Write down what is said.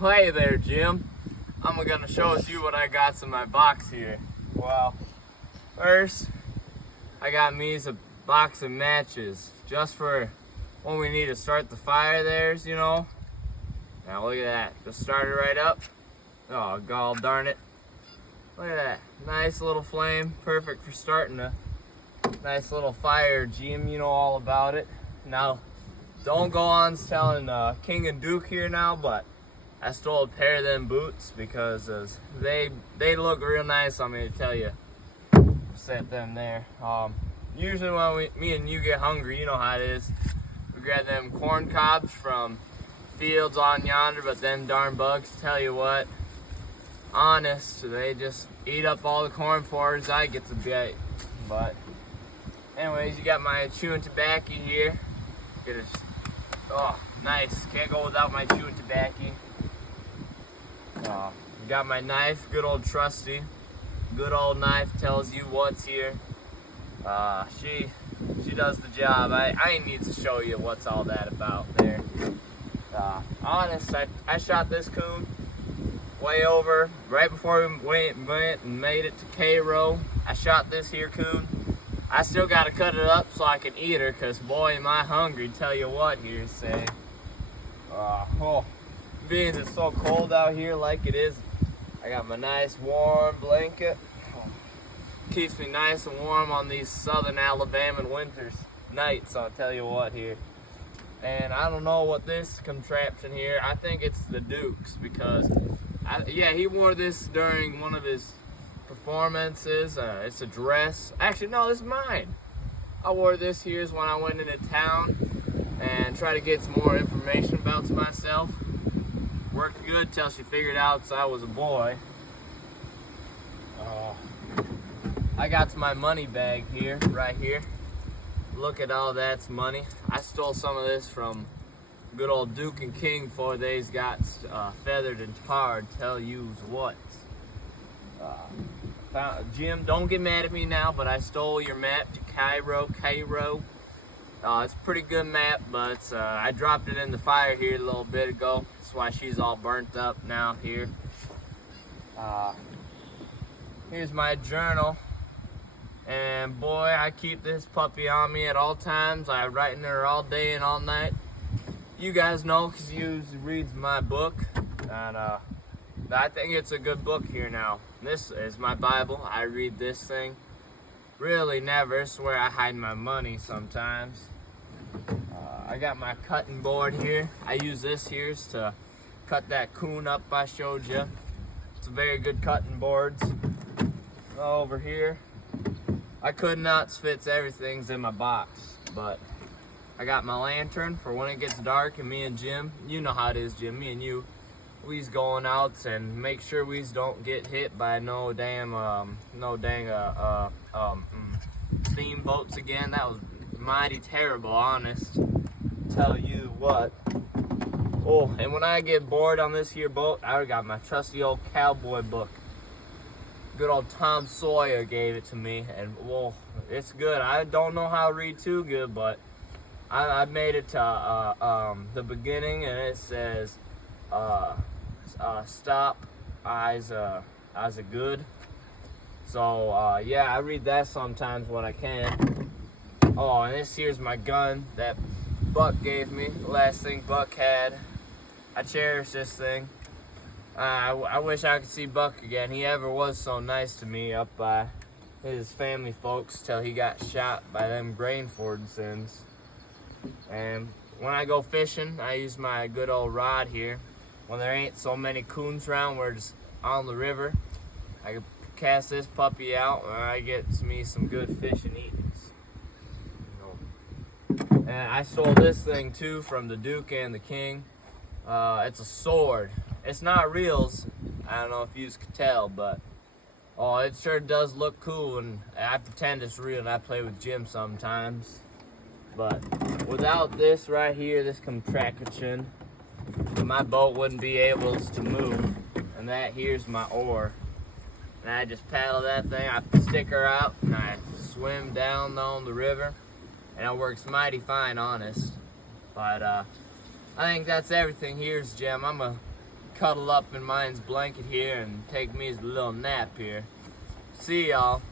Hey there, Jim. I'm gonna show you what I got in my box here. Well, first, I got me a box of matches just for when we need to start the fire there's, you know. Now look at that, just started right up. Oh, god darn it. Look at that, nice little flame, perfect for starting a nice little fire, Jim, you know all about it. Now, don't go on telling King and Duke here now, but I stole a pair of them boots because they look real nice on me, to tell you. Set them there. Usually when me and you get hungry, you know how it is. We grab them corn cobs from fields on yonder, but them darn bugs, tell you what, honest, they just eat up all the corn for us. I get the bite. But anyways, you got my chewing tobacco here. Oh, nice. Can't go without my chewing tobacco. Got my knife, good old trusty. Good old knife tells you what's here. She does the job. I ain't need to show you what's all that about there. Honest, I shot this coon way over right before we went and made it to Cairo. I shot this here coon. I still gotta cut it up so I can eat her, cause boy am I hungry. Tell you what, here say. Being it's so cold out here like it is, I got my nice warm blanket. Keeps me nice and warm on these southern Alabama winters nights, I'll tell you what here. And I don't know what this contraption here, I think it's the Duke's, because he wore this during one of his performances. It's a dress. Actually, no, this is mine. I wore this here when I went into town and tried to get some more information about myself. Worked good till she figured out I was a boy. I got my money bag here, right here. Look at all that's money. I stole some of this from good old Duke and King before they's got feathered and tarred. Tell you's what. Jim, don't get mad at me now, but I stole your map to Cairo. It's a pretty good map, but I dropped it in the fire here a little bit ago. That's why she's all burnt up now here. Here's my journal. And boy, I keep this puppy on me at all times. I write in her all day and all night. You guys know because you reads my book. And I think it's a good book here now. This is my Bible. I read this thing. Really never. It's where I hide my money sometimes. I got my cutting board here. I use this here to cut that coon up I showed you. It's a very good cutting board. Over here, I could not fit everything's in my box, but I got my lantern for when it gets dark, and me and Jim, you know how it is, Jim, me and you, we's going out and make sure we don't get hit by no dang steamboats again. That was mighty terrible, honest. Tell you what. Oh, and when I get bored on this here boat, I got my trusty old cowboy book. Good old Tom Sawyer gave it to me, and well, it's good. I don't know how to read too good, but I made it to the beginning, and it says stop eyes are good. So yeah, I read that sometimes when I can. Oh, and this here's my gun that Buck gave me, the last thing Buck had. I cherish this thing. I wish I could see Buck again. He ever was so nice to me up by his family folks till he got shot by them Grainfordsons. And when I go fishing, I use my good old rod here. When there ain't so many coons around, we're just on the river, I can cast this puppy out and I get me some good fish and eatings. And I stole this thing too from the Duke and the King. It's a sword. It's not reals. I don't know if you can tell, but it sure does look cool, and I pretend it's real, and I play with Jim sometimes. But without this right here, this contraption, my boat wouldn't be able to move. And that here's my oar. And I just paddle that thing, I stick her out, and I swim down on the river. And it works mighty fine, honest. But I think that's everything. Here's Jim. I'm gonna cuddle up in mine's blanket here and take me a little nap here. See y'all.